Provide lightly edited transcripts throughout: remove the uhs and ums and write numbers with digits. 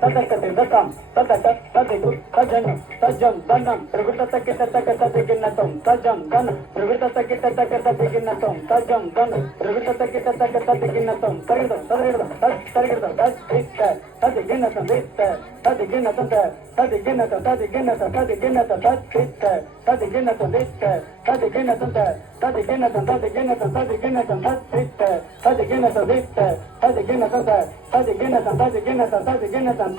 తదకతిదతం తదక తదిగు తజను తజం దనం త్రిగుటతకి తదక తదిగిన్నతం తజం దన త్రిగుటతకి తదక తదిగిన్నతం తజం దన త్రిగుటతకి తదక తదిగిన్నతం తరిగిదం తరిగిదం తరిగిదం తదిక తదిగిన్నతం దిత్త తదిగిన్నతం తదిగిన్నతం తదిగిన్నతం తదిగిన్నతం తదిత్త తదిగిన్నతం దిత్త తదిగిన్నతం తదిగిన్నతం తదిగిన్నతం తదిగిన్నతం తదిత్త తదిగిన్నతం దిత్త తదిగిన్నతం తదిగిన్నతం తదిగిన్నతం తదిగిన్నతం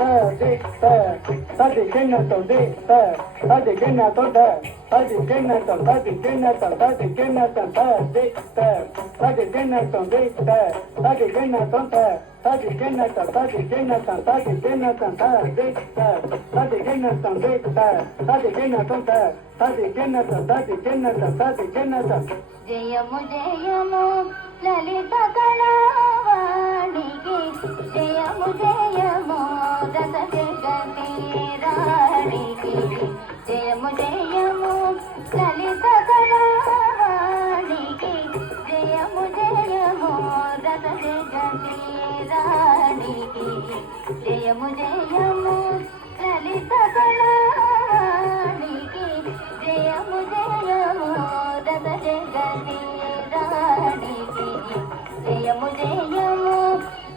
తదిగిన్నతం దిత్త తదిగిన్నతం తదిగిన్నతం తదిగిన్నతం తదిగిన్నతం తదిత్త తదిగిన్నతం దిత్త తదిగిన్నతం తదిగిన్నతం తదిగిన్నతం తదిగిన్నతం తదిత్త తదిగిన్నతం దిత్త తదిగిన్నతం తదిగిన్నతం తదిగిన్నతం తదిగిన్నతం జయము జయము లలిత కళావాణికి జయము జయము రస జగతి రాణికి జయము జయము లలిత కళావాణికి జయము జయము రస జగతి రాణికి జయము జయము లలిత కళావాణికి జయము జయము రస జగతి రాణికి జయము జయము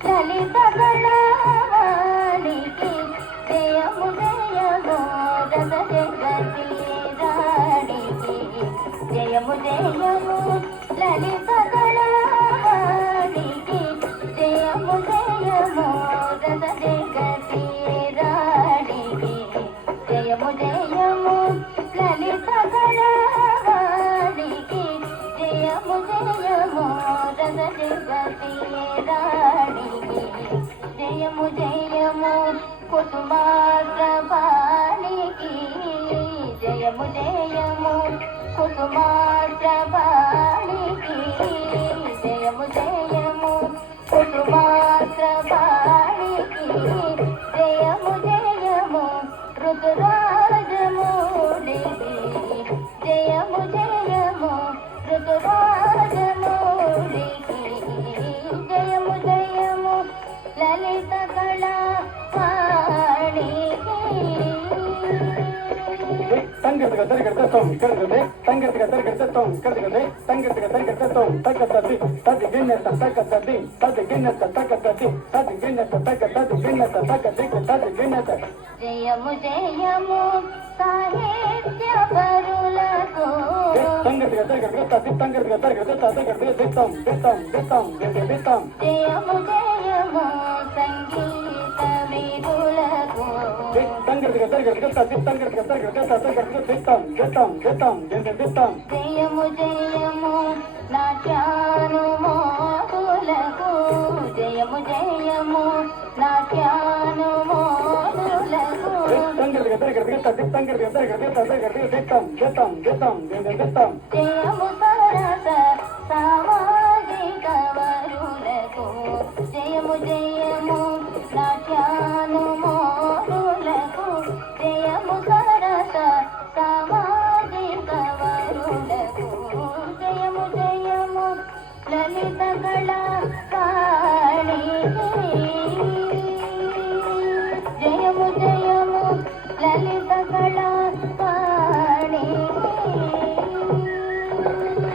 లలిత కళావాణికి జయము జయము రస జగతి రాణికి జయము జయము లలిత కళావాణికి జయము జయము రస జగతి రాణికి జయము జయము లలిత కళావాణికి జయము జయము రస జగతి రాణికి జయము జయము కుసుమాగ్రపాణికి జయము జయము కుసుమాగ్రపాణికి జయము జయము కుసుమాగ్రపాణికి జయము జయము ఋతురాజమౌళికి జయము జయము ఋతురాజమౌళికి జయము జయము లలిత కళావాణికి ತಂಗಿರ್ತಿಗ ತರಿಗಿರ್ತೋಂ ಕರ್ಗದೆ ತಂಗಿರ್ತಿಗ ತರಿಗಿರ್ತೋಂ ಕರ್ಗದೆ ತಂಗಿರ್ತಿಗ ತರಿಗಿರ್ತೋಂ ತಕ್ಕತದಿ ತದಿಗಿನ್ನತ ತಕ್ಕತದಿ ತದಿಗಿನ್ನತ ತಕ್ಕತದಿ ತದಿಗಿನ್ನತ ತಕ್ಕತದಿಗಿನ್ನತ ತಕ್ಕದಿಗ ತದಿಗಿನ್ನತ జయము జయము సాహిత్య పరులకు ತಂಗಿರ್ತಿಗ ತರಿಗಿರ್ತದಿ ತಂಗಿರ್ತಿಗ ತರಿಗಿರ್ತದ ತದಿಗಿರ್ತದ ದಿತ್ತಂ ದಿತ್ತಂ ದಿತ್ತಂ ದಿತ್ತಂ జయము జయము సంగీత వీరులకు ತಂಗಿರ್ತಿಗ ತರಿಗಿರ್ತದ ತಂಗಿರ್ತಿಗ ತರಿಗಿರ್ತದ ತದಿಗಿರ್ತದ ದಿತ್ತಂ ದಿತ್ತಂ ದಿತ್ತಂ ದಿತ್ತಂ జయము జయము నాట్యానుమోదులకు జయము జయము నాట్యానుమోదులకు ತಂಗಿರ್ತಿಗ ತರಿಗಿರ್ತದ ತಂಗಿರ್ತಿಗ ತರಿಗಿರ್ತದ ತದಿಗಿರ್ತದ ದಿತ್ತಂ ದಿತ್ತಂ ದಿತ್ತಂ ದಿತ್ತಂ జయము సరస సామాజిక వరులకు జయము జయము నాట్యానుమోదులకు జయము సరస సామాజిక వరులకు జయము జయము లలిత